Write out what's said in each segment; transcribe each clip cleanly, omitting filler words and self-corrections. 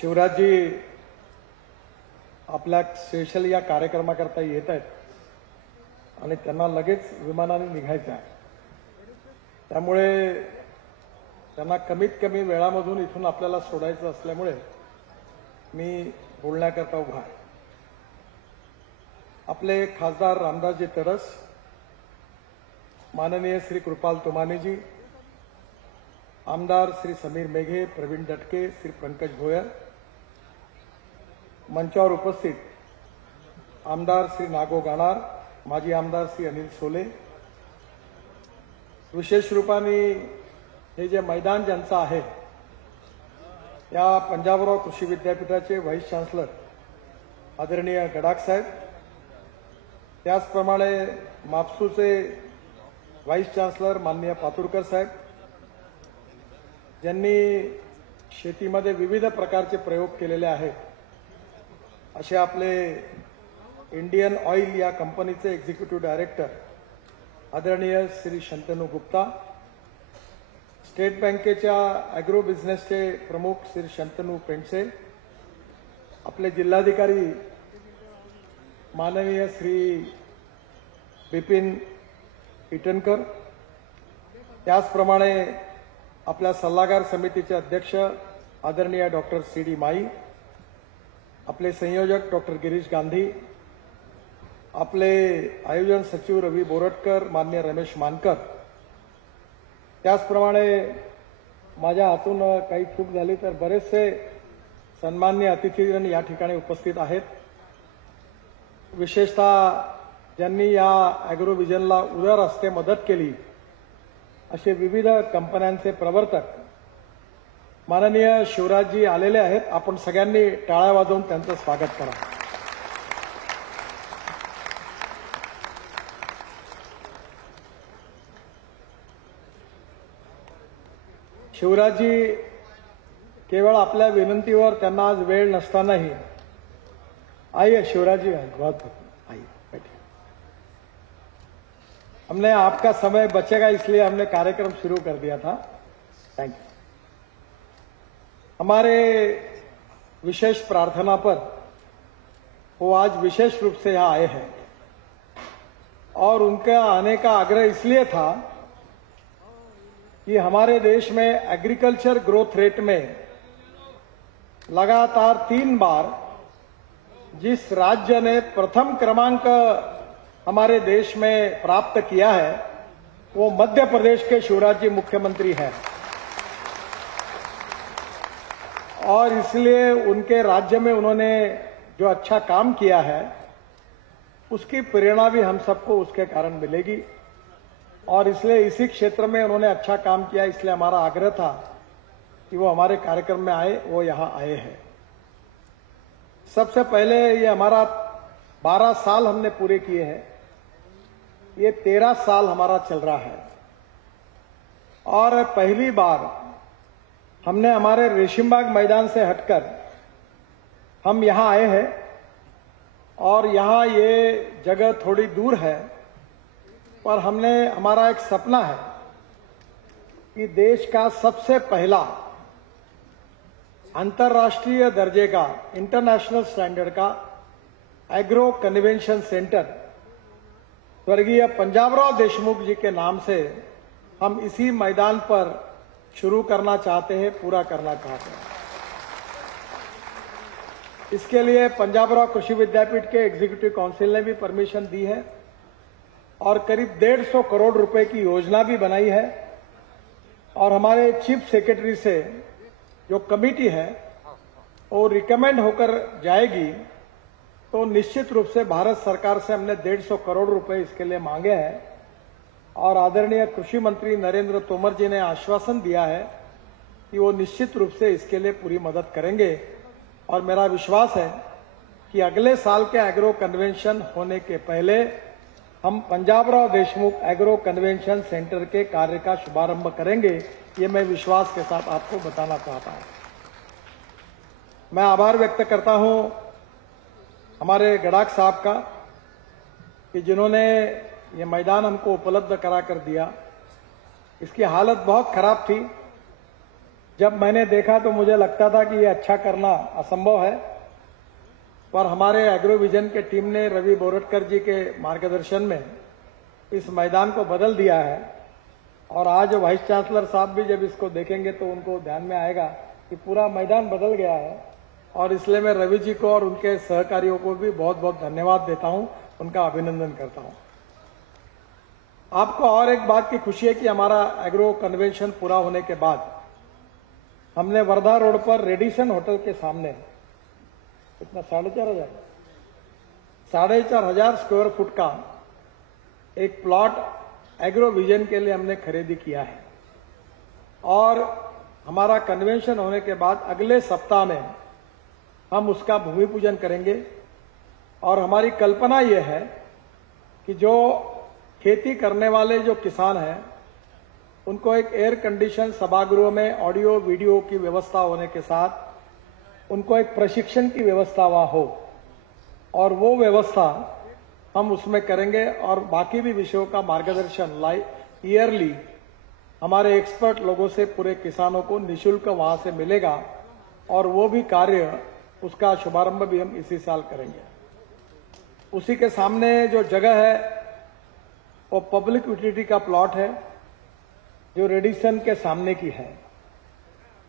शिवराजजी आपल्या स्पेशल या कार्यक्रमाकरता येत आहेत आणि त्यांना लगेच विमानाने निघायचं आहे. त्यामुळे त्यांना कमीत कमी वेळामधून इथून आपल्याला सोडायचं असल्यामुळे मी बोलण्याकरता उभा आहे. आपले खासदार रामदासजी तडस, माननीय श्री कृपाल तुमानेजी, आमदार श्री समीर मेघे, प्रवीण दटके, श्री पंकज भोयर, मंचावर उपस्थित आमदार श्री नागो गाणार, माजी आमदार श्री अनिल सोले, विशेष रूपाने हे जे मैदान ज्यांचं आहे या पंजाबराव कृषी विद्यापीठाचे व्हाईस चान्सलर आदरणीय गडाख साहेब, त्याचप्रमाणे मापसूचे व्हाईस चान्सलर माननीय पातुरकर साहेब, ज्यांनी शेतीमध्ये विविध प्रकारचे प्रयोग केलेले आहेत, असे आपले इंडियन ऑइल या कंपनीचे एक्झिक्युटिव्ह डायरेक्टर आदरणीय श्री शंतनू गुप्ता, स्टेट बँकेच्या अॅग्रो बिझनेसचे प्रमुख श्री शंतनू पेंडसे, आपले जिल्हाधिकारी माननीय श्री बिपिन इटनकर, त्याचप्रमाणे आपल्या सल्लागार समितीचे अध्यक्ष आदरणीय डॉक्टर सी डी माई, आपले संयोजक डॉक्टर गिरीश गांधी, आपले आयोजन सचिव रवी बोरटकर, माननीय रमेश मानकर, त्याचप्रमाणे माझ्या हातून काही चूक झाली तर बरेचसे सन्माननीय अतिथीजन या ठिकाणी उपस्थित आहेत. विशेषतः ज्यांनी या अॅग्रो विजनला उदार हस्ते मदत केली असे विविध कंपन्यांचे प्रवर्तक माननीय शिवराजजी आलेले आहेत. आपण सगळ्यांनी टाळ्या वाजवून त्यांचं स्वागत करा. शिवराजजी केवळ आपल्या विनंतीवर त्यांना आज वेळ नसतानाही आइए शिवराजजी, बहुत आइए बैठिए. हमने आपका समय बचेगा इसलिए हमने कार्यक्रम शुरू कर दिया था. Thank you. हमारे विशेष प्रार्थना पर वो आज विशेष रूप से यहां आए हैं और उनका आने का आग्रह इसलिए था कि हमारे देश में एग्रीकल्चर ग्रोथ रेट में लगातार 3 बार जिस राज्य ने प्रथम क्रमांक हमारे देश में प्राप्त किया है वो मध्य प्रदेश के शिवराज जी मुख्यमंत्री हैं और इसलिए उनके राज्य में उन्होंने जो अच्छा काम किया है उसकी प्रेरणा भी हम सबको उसके कारण मिलेगी और इसलिए इसी क्षेत्र में उन्होंने अच्छा काम किया, इसलिए हमारा आग्रह था कि वो हमारे कार्यक्रम में आए, वो यहां आए हैं. सबसे पहले ये हमारा 12 साल हमने पूरे किए हैं, ये 13 साल हमारा चल रहा है और पहली बार हमने हमारे रेशिमबाग मैदान से हटकर हम यहां आए हैं और यहां ये जगह थोड़ी दूर है पर हमारा एक सपना है कि देश का सबसे पहला अंतर्राष्ट्रीय दर्जे का इंटरनेशनल स्टैंडर्ड का एग्रो कन्वेंशन सेंटर स्वर्गीय पंजाबराव देशमुख जी के नाम से हम इसी मैदान पर शुरू करना चाहते हैं, पूरा करना चाहते हैं. इसके लिए पंजाबराव कृषि विद्यापीठ के एग्जीक्यूटिव काउंसिल ने भी परमिशन दी है और करीब 150 करोड़ रुपए की योजना भी बनाई है और हमारे चीफ सेक्रेटरी से जो कमेटी है वो रिकमेंड होकर जाएगी तो निश्चित रूप से भारत सरकार से हमने 150 करोड़ रुपए इसके लिए मांगे हैं और आदरणीय कृषि मंत्री नरेंद्र तोमर जी ने आश्वासन दिया है कि वो निश्चित रूप से इसके लिए पूरी मदद करेंगे और मेरा विश्वास है कि अगले साल के एग्रो कन्वेंशन होने के पहले हम Panjabrao Deshmukh agro convention centre के कार्य का शुभारंभ करेंगे. ये मैं विश्वास के साथ आपको बताना चाहता हूं. मैं आभार व्यक्त करता हूं हमारे गडाख साहब का कि जिन्होंने ये मैदान हमको उपलब्ध करा कर दिया. इसकी हालत बहुत खराब थी जब मैंने देखा तो मुझे लगता था कि ये अच्छा करना असंभव है, पर हमारे एग्रोविजन के टीम ने रवि बोरटकर जी के मार्गदर्शन में इस मैदान को बदल दिया है। और आज वाइस चांसलर साहब भी जब इसको देखेंगे तो उनको ध्यान में आएगा कि पूरा मैदान बदल गया है। और इसलिए मैं रवि जी को और उनके सहकारियों को भी बहुत बहुत धन्यवाद देता हूं, उनका अभिनंदन करता हूं। आपको और एक बात की खुशी है कि हमारा एग्रो कन्वेंशन पूरा होने के बाद हमने वर्धा रोड पर रेडिसन होटल के सामने इतना 4,500 स्क्वायर फुट का एक प्लॉट एग्रो विजन के लिए हमने खरीदी किया है। और हमारा कन्वेंशन होने के बाद अगले सप्ताह में हम उसका भूमि पूजन करेंगे। और हमारी कल्पना यह है कि जो खेती करने वाले जो किसान हैं उनको एक एयर कंडीशन सभागृह में ऑडियो वीडियो की व्यवस्था होने के साथ उनको एक प्रशिक्षण की व्यवस्था वहां हो, और वो व्यवस्था हम उसमें करेंगे। और बाकी भी विषयों का मार्गदर्शन ईयरली हमारे एक्सपर्ट लोगों से पूरे किसानों को निःशुल्क वहां से मिलेगा। और वो भी कार्य, उसका शुभारंभ भी हम इसी साल करेंगे। उसी के सामने जो जगह है वो पब्लिक यूटिलिटी का प्लॉट है जो रेडिसन के सामने की है।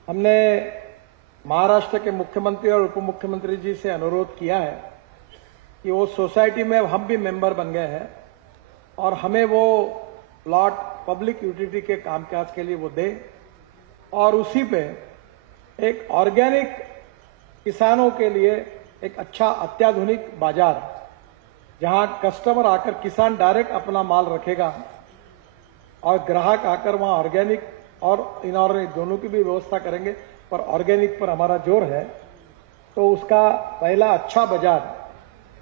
हमने महाराष्ट्र के मुख्यमंत्री और उप मुख्यमंत्री जी से अनुरोध किया है कि वो सोसाइटी में हम भी मेंबर बन गए हैं और हमें वो प्लॉट पब्लिक यूटिलिटी के कामकाज के लिए वो दे। और उसी पे एक ऑर्गेनिक किसानों के लिए एक अच्छा अत्याधुनिक बाजार, जहां कस्टमर आकर, किसान डायरेक्ट अपना माल रखेगा और ग्राहक आकर वहां ऑर्गेनिक और इनऑर्गेनिक दोनों की भी व्यवस्था करेंगे। पर ऑर्गेनिक पर हमारा जोर है, तो उसका पहला अच्छा बाजार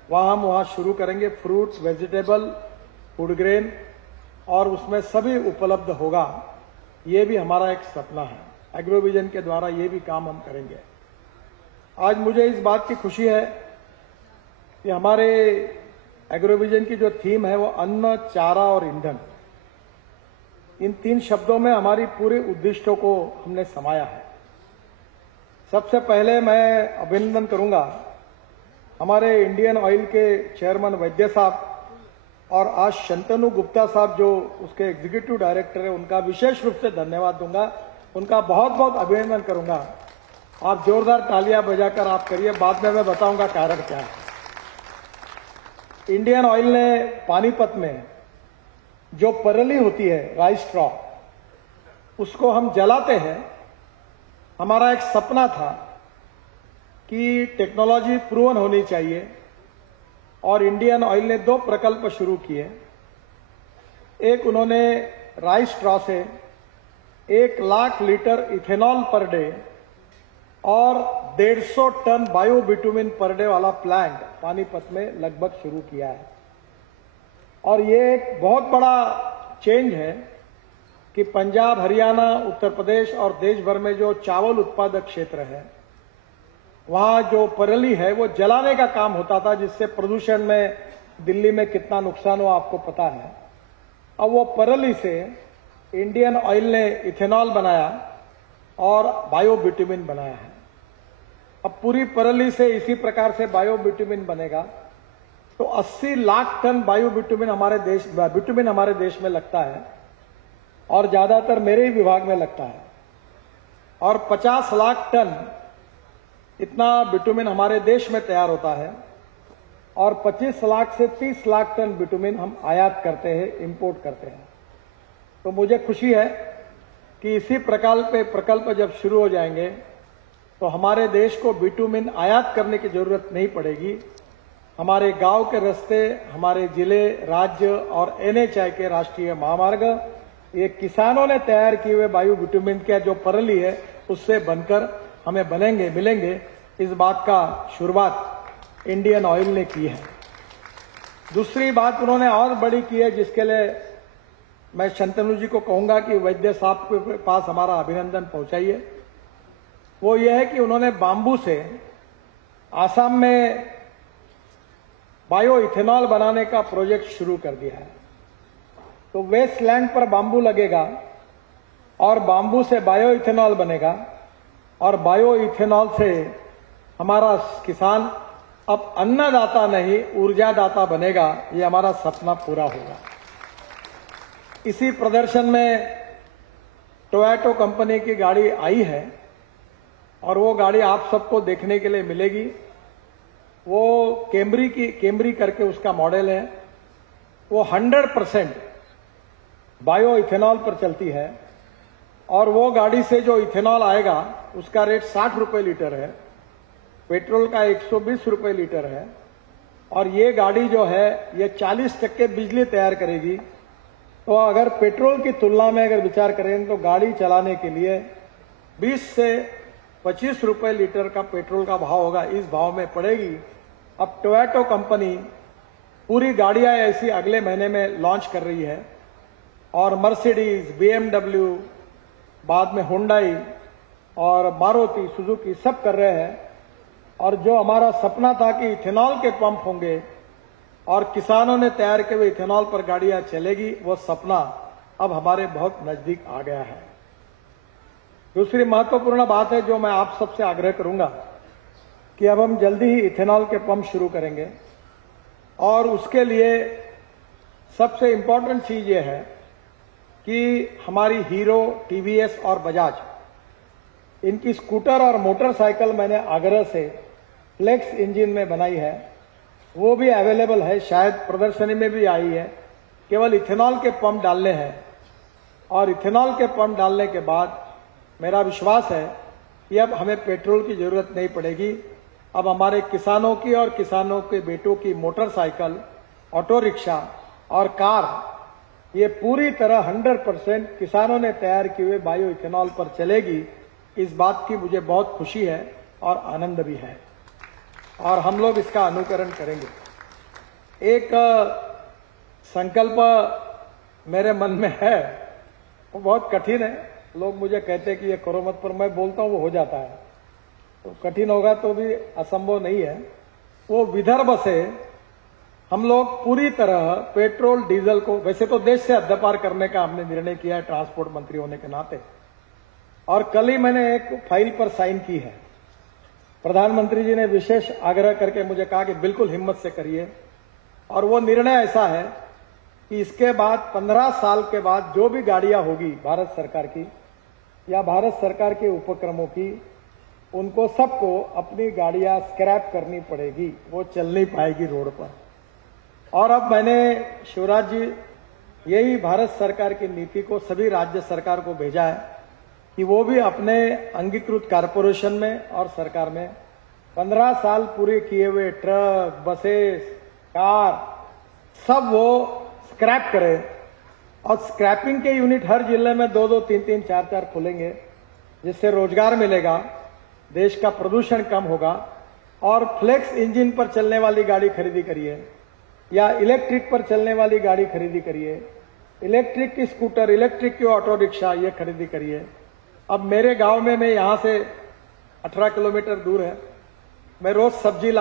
वहां शुरू करेंगे। फ्रूट्स, वेजिटेबल, फूड ग्रेन, और उसमें सभी उपलब्ध होगा। ये भी हमारा एक सपना है। एग्रोविजन के द्वारा ये भी काम हम करेंगे। आज मुझे इस बात की खुशी है कि हमारे एग्रोविजन की जो थीम है वो अन्न, चारा और ईंधन, इन 3 शब्दों में हमारी पूरे उद्दिष्टों को हमने समाया है। सबसे पहले मैं अभिनंदन करूंगा हमारे इंडियन ऑयल के चेयरमैन वैद्य साहब, और आज शंतनु गुप्ता साहब जो उसके एग्जीक्यूटिव डायरेक्टर है, उनका विशेष रूप से धन्यवाद दूंगा। उनका बहुत बहुत अभिनंदन करूंगा। आप जोरदार तालियां बजाकर आप करिए, बाद में मैं बताऊंगा कारण क्या है। इंडियन ऑयल ने पानीपत में जो परली होती है, राइस स्ट्रॉ, उसको हम जलाते हैं। हमारा एक सपना था कि टेक्नोलॉजी प्रूवन होनी चाहिए, और इंडियन ऑयल ने 2 प्रकल्प शुरू किए। एक, उन्होंने राइस स्ट्रॉ से 1 lakh litre ethanol per day और 150 टन बायोबिटुमिन पर डे वाला प्लांट पानीपत में लगभग शुरू किया है। और ये एक बहुत बड़ा चेंज है कि पंजाब, हरियाणा, उत्तर प्रदेश और देश भर में जो चावल उत्पादक क्षेत्र है, वहां जो परली है वो जलाने का काम होता था, जिससे प्रदूषण में दिल्ली में कितना नुकसान हुआ आपको पता है। अब वो परली से इंडियन ऑयल ने इथेनॉल बनाया और बायोबिटुमिन बनाया है। अब पूरी परली से इसी प्रकार से बायोबिटुमिन बनेगा तो 80 लाख टन बायोबिटुमिन हमारे देश में लगता है, और ज्यादातर मेरे ही विभाग में लगता है। और 50 लाख टन इतना बिटुमिन हमारे देश में तैयार होता है, और 25 लाख से 30 लाख टन बिटुमिन हम आयात करते हैं, इंपोर्ट करते हैं। तो मुझे खुशी है कि इसी प्रकल्प जब शुरू हो जाएंगे तो हमारे देश को बिटुमिन आयात करने की जरूरत नहीं पड़ेगी। हमारे गांव के रास्ते, हमारे जिले, राज्य और NHAI के राष्ट्रीय महामार्ग, ये किसानों ने तैयार किए हुए बायोबिटुमिन का जो परली है उससे बनकर हमें मिलेंगे। इस बात का शुरुआत इंडियन ऑयल ने की है। दूसरी बात उन्होंने और बड़ी की है, जिसके लिए मैं शंतनु जी को कहूंगा कि वैद्य साहब के पास हमारा अभिनंदन पहुंचाइए। वो ये है कि उन्होंने बांबू से आसाम में बायो इथेनॉल बनाने का प्रोजेक्ट शुरू कर दिया है। तो वेस्ट लैंड पर बांबू लगेगा और बांबू से बायो इथेनॉल बनेगा, और बायो इथेनॉल से हमारा किसान अब अन्नदाता नहीं ऊर्जादाता बनेगा, ये हमारा सपना पूरा होगा। इसी प्रदर्शन में टोयोटा कंपनी की गाड़ी आई है और वो गाड़ी आप सबको देखने के लिए मिलेगी। वो कैमरी करके उसका मॉडल है। वो 100% बायो इथेनॉल पर चलती है और वो गाड़ी से जो इथेनॉल आएगा उसका रेट 60 रुपए लीटर है, पेट्रोल का 120 रुपए लीटर है। और ये गाड़ी जो है ये 40% बिजली तैयार करेगी। तो अगर पेट्रोल की तुलना में अगर विचार करें तो गाड़ी चलाने के लिए 20 से 25 रुपए लीटर का पेट्रोल का भाव होगा, इस भाव में पड़ेगी। अब टोयोटा कंपनी पूरी गाड़ियां ऐसी अगले महीने में लॉन्च कर रही है और मर्सिडीज, BMW, बाद में हुंडई और मारुति सुजुकी सब कर रहे हैं। और जो हमारा सपना था कि इथेनॉल के पंप होंगे और किसानों ने तैयार किए हुए इथेनॉल पर गाड़ियां चलेगी, वो सपना अब हमारे बहुत नजदीक आ गया है। दूसरी महत्वपूर्ण बात है जो मैं आप सबसे आग्रह करूंगा कि अब हम जल्दी ही इथेनॉल के पंप शुरू करेंगे और उसके लिए सबसे इंपॉर्टेंट चीज ये है कि हमारी हीरो, TVS और बजाज इनकी स्कूटर और मोटरसाइकिल मैंने आग्रह से फ्लेक्स इंजन में बनाई है, वो भी अवेलेबल है, शायद प्रदर्शनी में भी आई है। केवल इथेनॉल के पंप डालने हैं और इथेनॉल के पंप डालने के बाद मेरा विश्वास है कि अब हमें पेट्रोल की जरूरत नहीं पड़ेगी। अब हमारे किसानों की और किसानों के बेटों की मोटरसाइकिल, ऑटो रिक्शा और कार ये पूरी तरह 100% किसानों ने तैयार किए हुए बायो इथेनॉल पर चलेगी। इस बात की मुझे बहुत खुशी है और आनंद भी है और हम लोग इसका अनुकरण करेंगे। एक संकल्प मेरे मन में है, वो बहुत कठिन है। लोग मुझे कहते हैं कि ये करो मत, पर मैं बोलता हूं वो हो जाता है। तो कठिन होगा तो भी असंभव नहीं है। वो विदर्भ से हम लोग पूरी तरह पेट्रोल डीजल को, वैसे तो देश से हद्दपार करने का हमने निर्णय किया है ट्रांसपोर्ट मंत्री होने के नाते, और कल ही मैंने एक फाइल पर साइन की है। प्रधानमंत्री जी ने विशेष आग्रह करके मुझे कहा कि बिल्कुल हिम्मत से करिए, और वो निर्णय ऐसा है कि इसके बाद 15 साल के बाद जो भी गाड़ियां होगी भारत सरकार की या भारत सरकार के उपक्रमों की, उनको सबको अपनी गाड़ियां स्क्रैप करनी पड़ेगी, वो चल नहीं पाएगी रोड पर। और अब मैंने शिवराज जी यही भारत सरकार की नीति को सभी राज्य सरकार को भेजा है कि वो भी अपने अंगीकृत कारपोरेशन में और सरकार में 15 साल पूरे किए हुए ट्रक, बसेस, कार सब वो स्क्रैप करें। और स्क्रैपिंग के यूनिट हर जिले में 2-2, 3-3, 4-4 खुलेंगे, जिससे रोजगार मिलेगा, देश का प्रदूषण कम होगा। और फ्लेक्स इंजन पर चलने वाली गाड़ी खरीदी करिए या इलेक्ट्रिक पर चलने वाली गाड़ी खरीदी करिए, इलेक्ट्रिक की स्कूटर, इलेक्ट्रिक की ऑटो रिक्शा ये खरीदी करिए। अब मेरे गांव में, मैं यहां से 18 किलोमीटर दूर है, मैं रोज सब्जी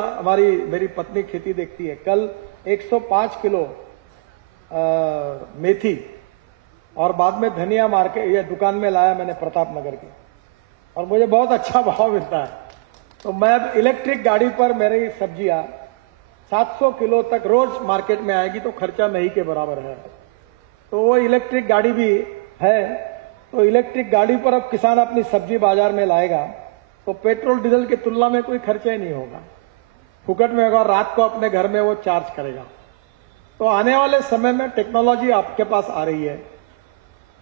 मेरी पत्नी खेती देखती है। कल 105 किलो मेथी और बाद में धनिया मार्केट ये दुकान में लाया मैंने प्रताप नगर की, और मुझे बहुत अच्छा भाव मिलता है। तो मैं अब इलेक्ट्रिक गाड़ी पर मेरी सब्जियां 700 किलो तक रोज मार्केट में आएगी, तो खर्चा नहीं के बराबर है। तो वो इलेक्ट्रिक गाड़ी भी है। तो इलेक्ट्रिक गाड़ी पर अब किसान अपनी सब्जी बाजार में लाएगा तो पेट्रोल डीजल की तुलना में कोई खर्चा ही नहीं होगा, फुकट में होगा। रात को अपने घर में वो चार्ज करेगा। तो आने वाले समय में टेक्नोलॉजी आपके पास आ रही है।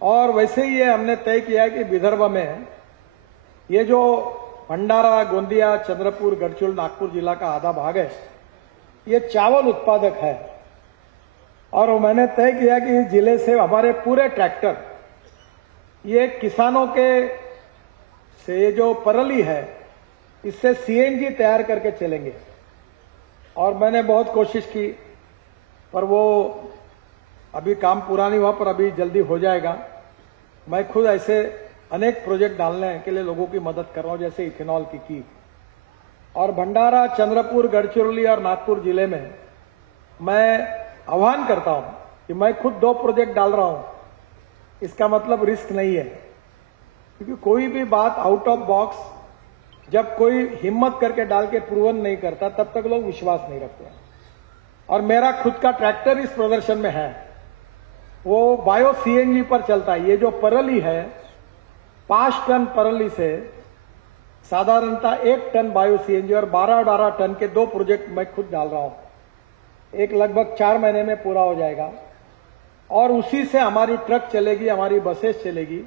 और वैसे ही ये हमने तय किया कि विदर्भ में ये जो भंडारा, गोंदिया, चंद्रपुर, गढ़चिरोली, नागपुर जिला का आधा भाग है, ये चावल उत्पादक है। और मैंने तय किया कि इस जिले से हमारे पूरे ट्रैक्टर ये किसानों के से जो परली है इससे CNG तैयार करके चलेंगे। और मैंने बहुत कोशिश की, पर वो अभी काम पूरा नहीं हुआ, पर अभी जल्दी हो जाएगा। मैं खुद ऐसे अनेक प्रोजेक्ट डालने के लिए लोगों की मदद कर रहा हूं, जैसे इथेनॉल की। और भंडारा, चंद्रपुर, गढ़चिरौली और नागपुर जिले में मैं आह्वान करता हूं कि मैं खुद 2 प्रोजेक्ट डाल रहा हूं। इसका मतलब रिस्क नहीं है, क्योंकि कोई भी बात आउट ऑफ बॉक्स जब कोई हिम्मत करके डाल के प्रूवन नहीं करता तब तक लोग विश्वास नहीं रखते हैं। और मेरा खुद का ट्रैक्टर इस प्रदर्शन में है, वो बायो सीएनजी पर चलता है। ये जो परली है 5 टन परली से साधारणतः 1 टन बायो सीएनजी और 12 टन के 2 प्रोजेक्ट मैं खुद डाल रहा हूं। एक लगभग 4 महीने में पूरा हो जाएगा और उसी से हमारी ट्रक चलेगी, हमारी बसेस चलेगी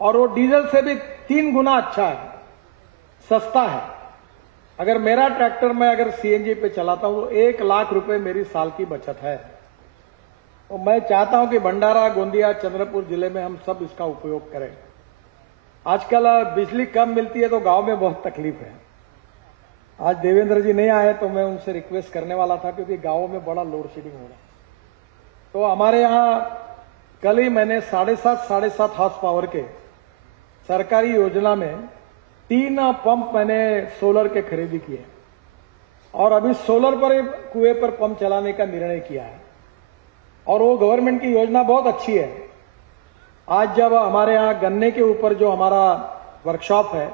और वो डीजल से भी 3 गुना अच्छा है, सस्ता है। अगर मेरा ट्रैक्टर मैं अगर सीएनजी पे चलाता हूं तो 1 लाख रुपए मेरी साल की बचत है। तो मैं चाहता हूं कि भंडारा, गोंदिया, चंद्रपुर जिले में हम सब इसका उपयोग करें। आजकल बिजली कम मिलती है तो गांव में बहुत तकलीफ है। आज देवेंद्र जी नहीं आए तो मैं उनसे रिक्वेस्ट करने वाला था, क्योंकि गांवों में बड़ा लोड शेडिंग हो रहा है। तो हमारे यहां कल ही मैंने 7.5 हॉर्स पावर के सरकारी योजना में 3 पंप मैंने सोलर के खरीदी किए और अभी सोलर पर कुएं पर पंप चलाने का निर्णय किया है और वो गवर्नमेंट की योजना बहुत अच्छी है। आज जब हमारे यहाँ गन्ने के ऊपर जो हमारा वर्कशॉप है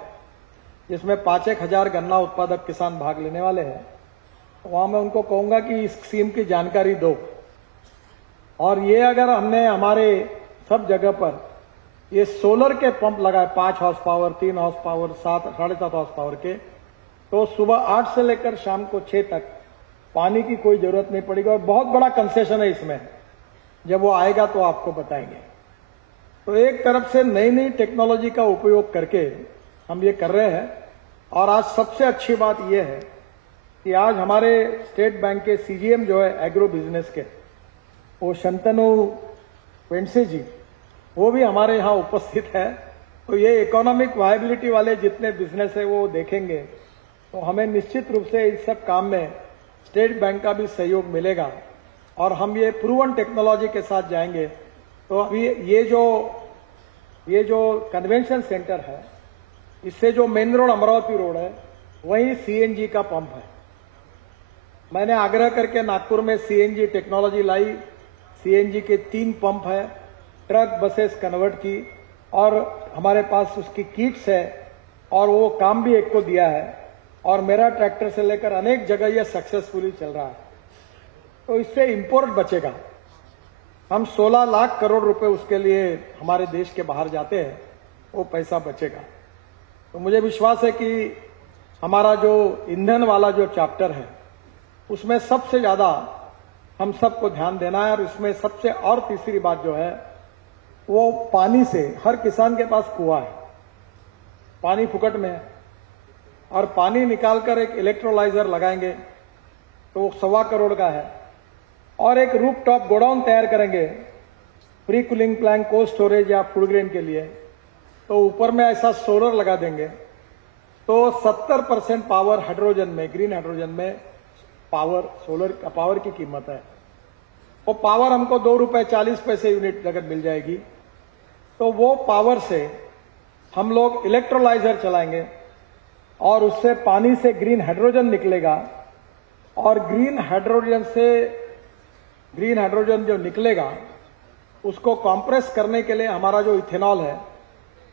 जिसमें 5-1 हजार गन्ना उत्पादक किसान भाग लेने वाले हैं, तो वहां मैं उनको कहूंगा कि इस स्कीम की जानकारी दो। और ये अगर हमने हमारे सब जगह पर ये सोलर के पंप लगाए 5 horse power, 3 horse power, 7-7.5 horse power के, तो सुबह 8 से लेकर शाम को 6 तक पानी की कोई जरूरत नहीं पड़ेगी। और बहुत बड़ा कंसेशन है इसमें, जब वो आएगा तो आपको बताएंगे। तो एक तरफ से नई नई टेक्नोलॉजी का उपयोग करके हम ये कर रहे हैं। और आज सबसे अच्छी बात यह है कि आज हमारे स्टेट बैंक के सीजीएम जो है एग्रो बिजनेस के, वो शंतनु पेंडसे जी, वो भी हमारे यहाँ उपस्थित है। तो ये इकोनॉमिक वायबिलिटी वाले जितने बिजनेस है वो देखेंगे, तो हमें निश्चित रूप से इस सब काम में स्टेट बैंक का भी सहयोग मिलेगा और हम ये प्रूवन टेक्नोलॉजी के साथ जाएंगे। तो अभी ये जो कन्वेंशन सेंटर है, इससे जो मेन रोड अमरावती रोड है वहीं सीएनजी का पंप है। मैंने आग्रह करके नागपुर में सीएनजी टेक्नोलॉजी लाई, सीएनजी के 3 पंप है, ट्रक बसेस कन्वर्ट की और हमारे पास उसकी किट्स है और वो काम भी एक को दिया है और मेरा ट्रैक्टर से लेकर अनेक जगह यह सक्सेसफुली चल रहा है। तो इससे इंपोर्ट बचेगा। हम 16 लाख करोड़ रुपए उसके लिए हमारे देश के बाहर जाते हैं, वो पैसा बचेगा। तो मुझे विश्वास है कि हमारा जो ईंधन वाला जो चैप्टर है उसमें सबसे ज्यादा हम सबको ध्यान देना है। और इसमें सबसे और तीसरी बात जो है वो पानी से, हर किसान के पास कुआं है, पानी फुकट में है और पानी निकालकर एक इलेक्ट्रोलाइजर लगाएंगे तो वो 1.25 करोड़ का है। और एक रूफ टॉप गोडाउन तैयार करेंगे pre cooling plant, cold storage या फूड ग्रेन के लिए, तो ऊपर में ऐसा सोलर लगा देंगे तो 70% पावर हाइड्रोजन में, ग्रीन हाइड्रोजन में पावर, सोलर पावर की कीमत है। वो पावर हमको ₹2.40 यूनिट अगर मिल जाएगी तो वो पावर से हम लोग इलेक्ट्रोलाइजर चलाएंगे और उससे पानी से ग्रीन हाइड्रोजन निकलेगा और ग्रीन हाइड्रोजन जो निकलेगा उसको कंप्रेस करने के लिए हमारा जो इथेनॉल है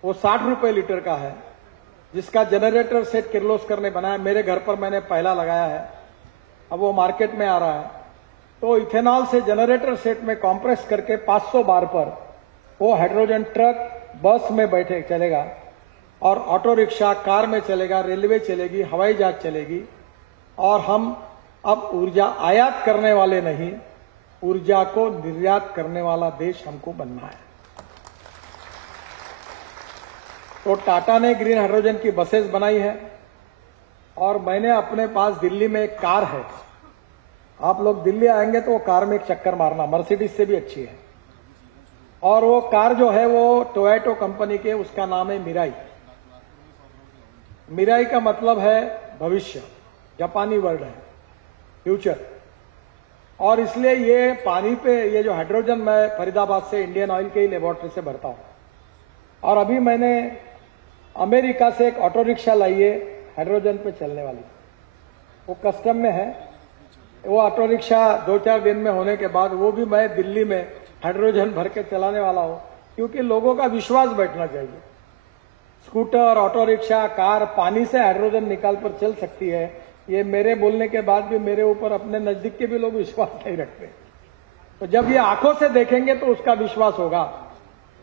वो 60 रुपए लीटर का है, जिसका जनरेटर सेट किर्लोस्कर ने बनाया। मेरे घर पर मैंने पहला लगाया है, अब वो मार्केट में आ रहा है। तो इथेनॉल से जनरेटर सेट में कंप्रेस करके 500 बार पर वो हाइड्रोजन ट्रक, बस में बैठे चलेगा और ऑटो रिक्शा, कार में चलेगा, रेलवे चलेगी, हवाई जहाज चलेगी। और हम अब ऊर्जा आयात करने वाले नहीं, ऊर्जा को निर्यात करने वाला देश हमको बनना है। तो टाटा ने ग्रीन हाइड्रोजन की बसेस बनाई है और मैंने अपने पास दिल्ली में एक कार है। आप लोग दिल्ली आएंगे तो वो कार में एक चक्कर मारना, मर्सिडीज से भी अच्छी है। और वो कार जो है वो टोयोटा कंपनी के, उसका नाम है मिराई। मिराई का मतलब है भविष्य, जापानी वर्ड है, फ्यूचर। और इसलिए ये पानी पे ये जो हाइड्रोजन मैं फरीदाबाद से इंडियन ऑयल के ही लेबोरेटरी से भरता हूं। और अभी मैंने अमेरिका से एक ऑटो रिक्शा लाई है हाइड्रोजन पे चलने वाली, वो कस्टम में है। वो ऑटो रिक्शा 2-4 दिन में होने के बाद वो भी मैं दिल्ली में हाइड्रोजन भर के चलाने वाला हूं, क्योंकि लोगों का विश्वास बैठना चाहिए। स्कूटर, ऑटो रिक्शा, कार पानी से हाइड्रोजन निकाल कर चल सकती है, ये मेरे बोलने के बाद भी मेरे ऊपर अपने नजदीक के भी लोग विश्वास नहीं रखते। तो जब ये आंखों से देखेंगे तो उसका विश्वास होगा।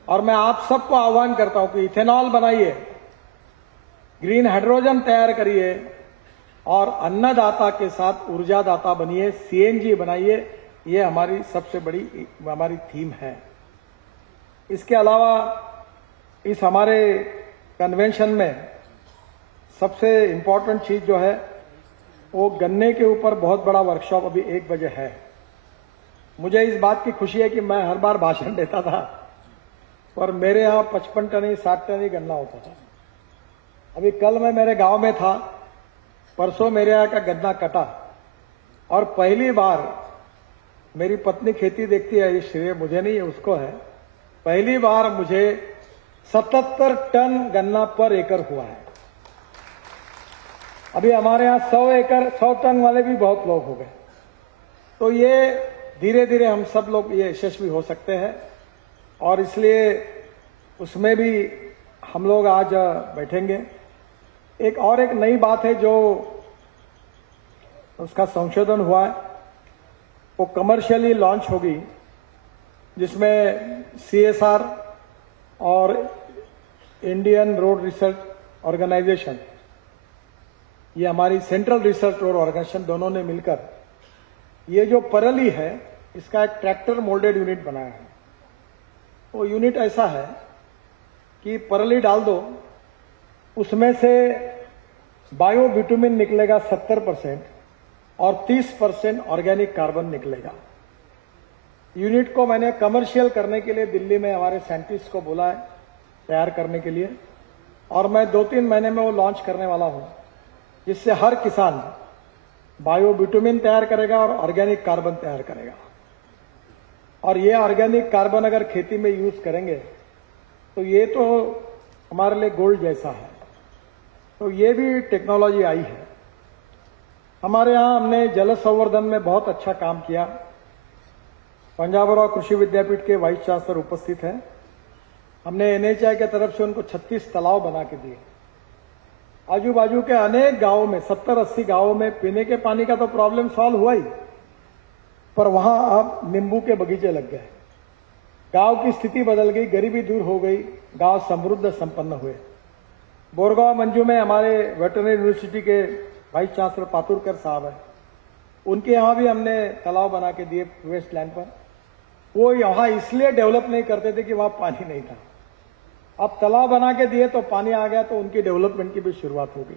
और मैं आप सबको आह्वान करता हूं कि इथेनॉल बनाइए, ग्रीन हाइड्रोजन तैयार करिए और अन्नदाता के साथ ऊर्जादाता बनिए, सीएनजी बनाइए। ये हमारी सबसे बड़ी हमारी थीम है। इसके अलावा इस हमारे कन्वेंशन में सबसे इंपॉर्टेंट चीज जो है वो गन्ने के ऊपर बहुत बड़ा वर्कशॉप अभी 1 बजे है। मुझे इस बात की खुशी है कि मैं हर बार भाषण देता था और मेरे यहां 55 टन 60 टन ही गन्ना होता था। अभी कल मैं मेरे गांव में था, परसों मेरे यहाँ का गन्ना कटा और पहली बार मेरी पत्नी खेती देखती है, ये श्रेय मुझे नहीं है उसको है, पहली बार मुझे 77 टन गन्ना पर एकड़ हुआ है। अभी हमारे यहाँ 100 टन वाले भी बहुत लोग हो गए। तो ये धीरे धीरे हम सब लोग ये यशस्वी हो सकते हैं और इसलिए उसमें भी हम लोग आज बैठेंगे। एक नई बात है जो उसका संशोधन हुआ है, वो कमर्शियली लॉन्च होगी, जिसमें सीएसआर और इंडियन रोड रिसर्च ऑर्गेनाइजेशन, ये हमारी सेंट्रल रिसर्च रोड ऑर्गेनाइजेशन, दोनों ने मिलकर ये जो परली है इसका एक ट्रैक्टर मोल्डेड यूनिट बनाया है। वो यूनिट ऐसा है कि परली डाल दो, उसमें से बायो बिटुमिन निकलेगा 70% और 30% ऑर्गेनिक कार्बन निकलेगा। यूनिट को मैंने कमर्शियल करने के लिए दिल्ली में हमारे साइंटिस्ट को बोला है तैयार करने के लिए, और मैं 2-3 महीने में वो लॉन्च करने वाला हूं, जिससे हर किसान बायो बिटुमिन तैयार करेगा और ऑर्गेनिक कार्बन तैयार करेगा। और ये ऑर्गेनिक कार्बन अगर खेती में यूज करेंगे तो ये तो हमारे लिए गोल्ड जैसा है। तो ये भी टेक्नोलॉजी आई है। हमारे यहां हमने जल संवर्धन में बहुत अच्छा काम किया। पंजाबराव कृषि विद्यापीठ के वाइस चांसलर उपस्थित हैं। हमने एनएचआई की तरफ से उनको 36 तालाब बना के दिए। आजू बाजू के अनेक गांवों में 70-80 गांवों में पीने के पानी का तो प्रॉब्लम सॉल्व हुआ ही, पर वहां अब नींबू के बगीचे लग गए। गांव की स्थिति बदल गई, गरीबी दूर हो गई, गांव समृद्ध संपन्न हुए। बोरगांव मंजू में हमारे वेटरनरी यूनिवर्सिटी के वाइस चांसलर पातुरकर साहब है, उनके यहां भी हमने तालाब बना के दिए वेस्ट लैंड पर। वो यहां इसलिए डेवलप नहीं करते थे कि वहां पानी नहीं था। अब तालाब बना के दिए तो पानी आ गया, तो उनकी डेवलपमेंट की भी शुरुआत हो गई।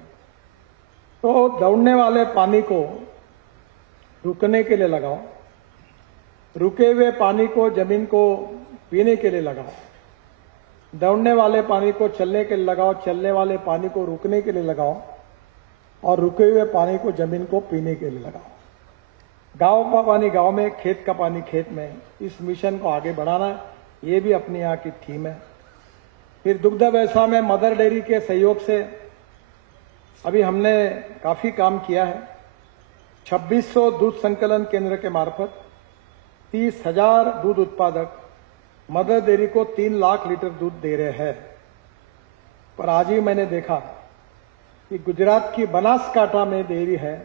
तो दौड़ने वाले पानी को रुकने के लिए लगाओ, रुके हुए पानी को जमीन को पीने के लिए लगाओ, दौड़ने वाले पानी को चलने के लिए लगाओ, चलने वाले पानी को रुकने के लिए लगाओ और रुके हुए पानी को जमीन को पीने के लिए लगाओ। गांव का पानी गांव में, खेत का पानी खेत में, इस मिशन को आगे बढ़ाना, ये भी अपने यहाँ की थीम है। फिर दुग्ध व्यवसाय में मदर डेयरी के सहयोग से अभी हमने काफी काम किया है। 2600 दूध संकलन केंद्र के मार्फत 30,000 दूध उत्पादक मदर डेयरी को 3 लाख लीटर दूध दे रहे हैं। पर आज ही मैंने देखा कि गुजरात की बनासकांठा में डेयरी है,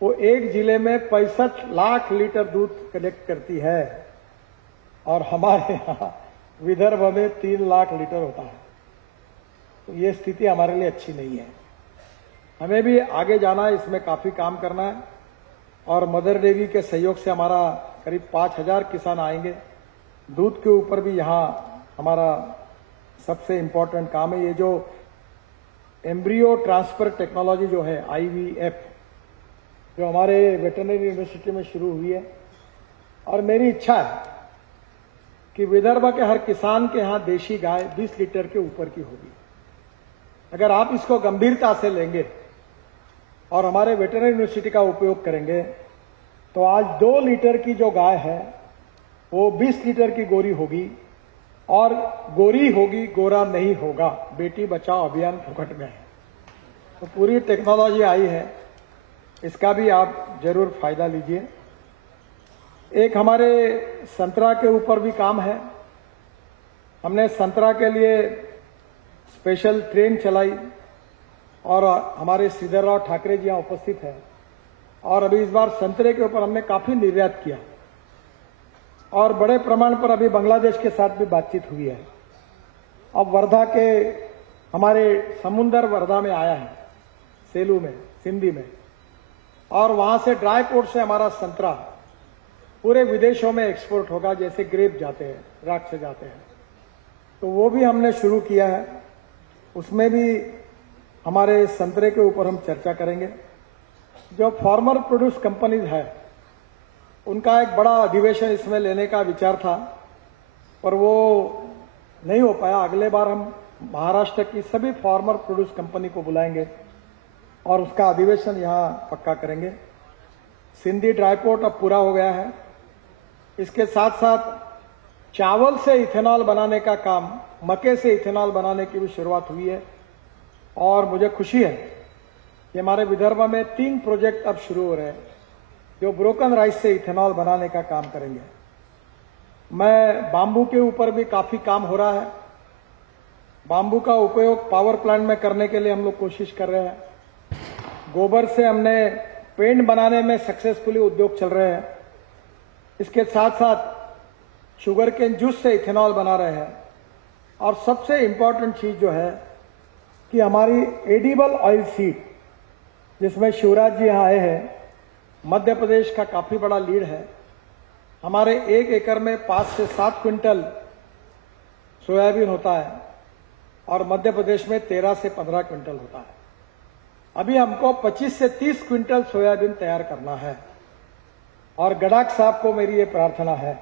वो एक जिले में 65 लाख लीटर दूध कलेक्ट करती है और हमारे यहाँ विदर्भ में 3 लाख लीटर होता है। तो ये स्थिति हमारे लिए अच्छी नहीं है। हमें भी आगे जाना है, इसमें काफी काम करना है और मदर डेयरी के सहयोग से हमारा करीब 5,000 किसान आएंगे। दूध के ऊपर भी यहाँ हमारा सबसे इंपॉर्टेंट काम है। ये जो एम्ब्रियो ट्रांसफर टेक्नोलॉजी जो है IVF, जो हमारे वेटरनरी यूनिवर्सिटी में शुरू हुई है, और मेरी इच्छा है कि विदर्भ के हर किसान के यहां देशी गाय 20 लीटर के ऊपर की होगी। अगर आप इसको गंभीरता से लेंगे और हमारे वेटरनरी यूनिवर्सिटी का उपयोग करेंगे तो आज 2 लीटर की जो गाय है वो 20 लीटर की गोरी होगी, और गोरी होगी, गोरा नहीं होगा। बेटी बचाओ अभियान फुकट में है। तो पूरी टेक्नोलॉजी आई है, इसका भी आप जरूर फायदा लीजिए। एक हमारे संतरा के ऊपर भी काम है। हमने संतरा के लिए स्पेशल ट्रेन चलाई और हमारे श्रीधरराव ठाकरे जी यहाँ उपस्थित हैं। और अभी इस बार संतरे के ऊपर हमने काफी निर्यात किया और बड़े प्रमाण पर अभी बांग्लादेश के साथ भी बातचीत हुई है। अब वर्धा के हमारे समुंदर वर्धा में आया है, सेलू में, सिंधी में, और वहां से ड्राई पोर्ट से हमारा संतरा पूरे विदेशों में एक्सपोर्ट होगा, जैसे ग्रेप जाते हैं, द्राक्ष से जाते हैं। तो वो भी हमने शुरू किया है, उसमें भी हमारे संतरे के ऊपर हम चर्चा करेंगे। जो फार्मर प्रोड्यूस कंपनीज है उनका एक बड़ा अधिवेशन इसमें लेने का विचार था, पर वो नहीं हो पाया। अगले बार हम महाराष्ट्र की सभी फार्मर प्रोड्यूस कंपनी को बुलाएंगे और उसका अधिवेशन यहां पक्का करेंगे। सिंधी ड्राई पोर्ट अब पूरा हो गया है। इसके साथ साथ चावल से इथेनॉल बनाने का काम, मक्के से इथेनॉल बनाने की भी शुरुआत हुई है और मुझे खुशी है कि हमारे विदर्भ में 3 प्रोजेक्ट अब शुरू हो रहे हैं जो ब्रोकन राइस से इथेनॉल बनाने का काम करेंगे। मैं बांबू के ऊपर भी काफी काम हो रहा है। बांबू का उपयोग पावर प्लांट में करने के लिए हम लोग कोशिश कर रहे हैं। गोबर से हमने पेंट बनाने में सक्सेसफुली उद्योग चल रहे हैं। इसके साथ साथ शुगर केन जूस से इथेनॉल बना रहे हैं। और सबसे इंपॉर्टेंट चीज जो है कि हमारी एडिबल ऑयल सीड, जिसमें शिवराज जी यहाँ आए हैं, मध्य प्रदेश का काफी बड़ा लीड है। हमारे 1 एकड़ में 5 से 7 क्विंटल सोयाबीन होता है और मध्य प्रदेश में 13 से 15 क्विंटल होता है। अभी हमको 25 से 30 क्विंटल सोयाबीन तैयार करना है और गडाख साहब को मेरी ये प्रार्थना है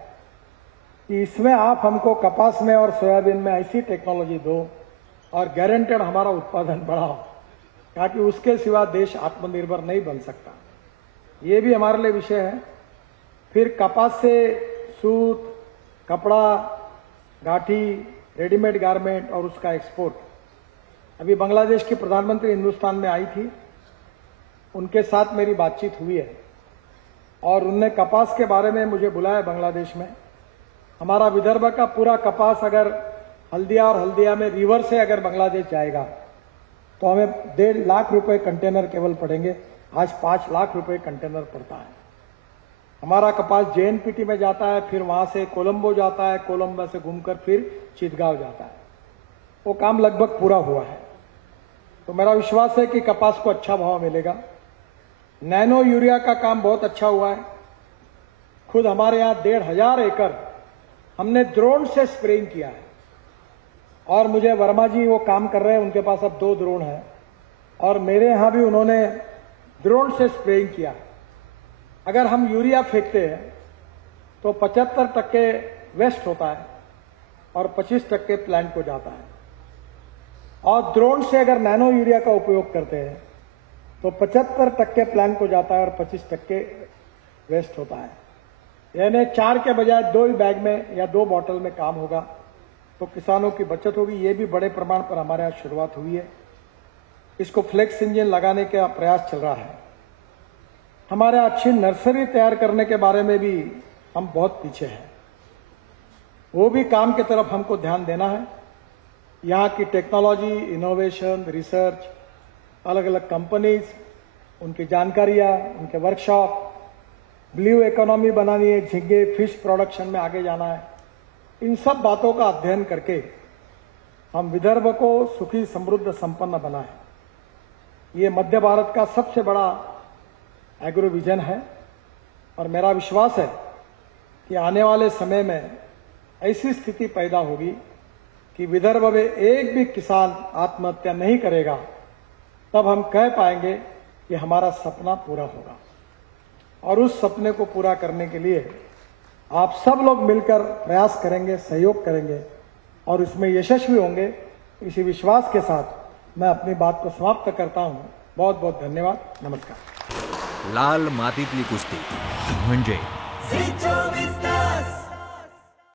कि इसमें आप हमको कपास में और सोयाबीन में ऐसी टेक्नोलॉजी दो और गारंटेड हमारा उत्पादन बढ़ाओ, ताकि उसके सिवा देश आत्मनिर्भर नहीं बन सकता। ये भी हमारे लिए विषय है। फिर कपास से सूत, कपड़ा, गाठी, रेडीमेड गारमेंट और उसका एक्सपोर्ट। अभी बांग्लादेश की प्रधानमंत्री हिंदुस्तान में आई थी, उनके साथ मेरी बातचीत हुई है और उनने कपास के बारे में मुझे बुलाया बांग्लादेश में। हमारा विदर्भ का पूरा कपास अगर हल्दिया और हल्दिया में रिवर से अगर बांग्लादेश जाएगा तो हमें 1.5 लाख रुपए कंटेनर केवल पड़ेंगे। आज 5 लाख रुपए कंटेनर पड़ता है। हमारा कपास जेएनपीटी में जाता है, फिर वहां से कोलंबो जाता है, कोलंबो से घूमकर फिर चितगांव जाता है। वो काम लगभग पूरा हुआ है। तो मेरा विश्वास है कि कपास को अच्छा भाव मिलेगा। नैनो यूरिया का काम बहुत अच्छा हुआ है। खुद हमारे यहाँ 1,500 एकड़ हमने ड्रोन से स्प्रेइंग किया है और मुझे वर्मा जी वो काम कर रहे हैं, उनके पास अब 2 ड्रोन हैं और मेरे यहाँ भी उन्होंने ड्रोन से स्प्रेइंग किया है। अगर हम यूरिया फेंकते हैं तो 75% वेस्ट होता है और 25% प्लांट को जाता है, और ड्रोन से अगर नैनो यूरिया का उपयोग करते हैं तो 75% प्लांट को जाता है और 25% वेस्ट होता है। यानी 4 के बजाय 2 ही बैग में या 2 बॉटल में काम होगा, तो किसानों की बचत होगी। ये भी बड़े प्रमाण पर हमारे यहाँ शुरुआत हुई है। इसको फ्लेक्स इंजन लगाने का प्रयास चल रहा है। हमारे अच्छी नर्सरी तैयार करने के बारे में भी हम बहुत पीछे हैं। वो भी काम की तरफ हमको ध्यान देना है। यहाँ की टेक्नोलॉजी, इनोवेशन, रिसर्च, अलग अलग कंपनीज, उनकी जानकारियां, उनके वर्कशॉप, ब्लू इकोनॉमी बनानी है, झींगे फिश प्रोडक्शन में आगे जाना है। इन सब बातों का अध्ययन करके हम विदर्भ को सुखी, समृद्ध, संपन्न बनाएं। ये मध्य भारत का सबसे बड़ा एग्रो विजन है और मेरा विश्वास है कि आने वाले समय में ऐसी स्थिति पैदा होगी कि विदर्भ में एक भी किसान आत्महत्या नहीं करेगा। तब हम कह पाएंगे कि हमारा सपना पूरा होगा। और उस सपने को पूरा करने के लिए आप सब लोग मिलकर प्रयास करेंगे, सहयोग करेंगे और इसमें यशस्वी होंगे। इसी विश्वास के साथ मैं अपनी बात को समाप्त करता हूं। बहुत बहुत धन्यवाद। नमस्कार। लाल मातीतली कुस्ती म्हणजे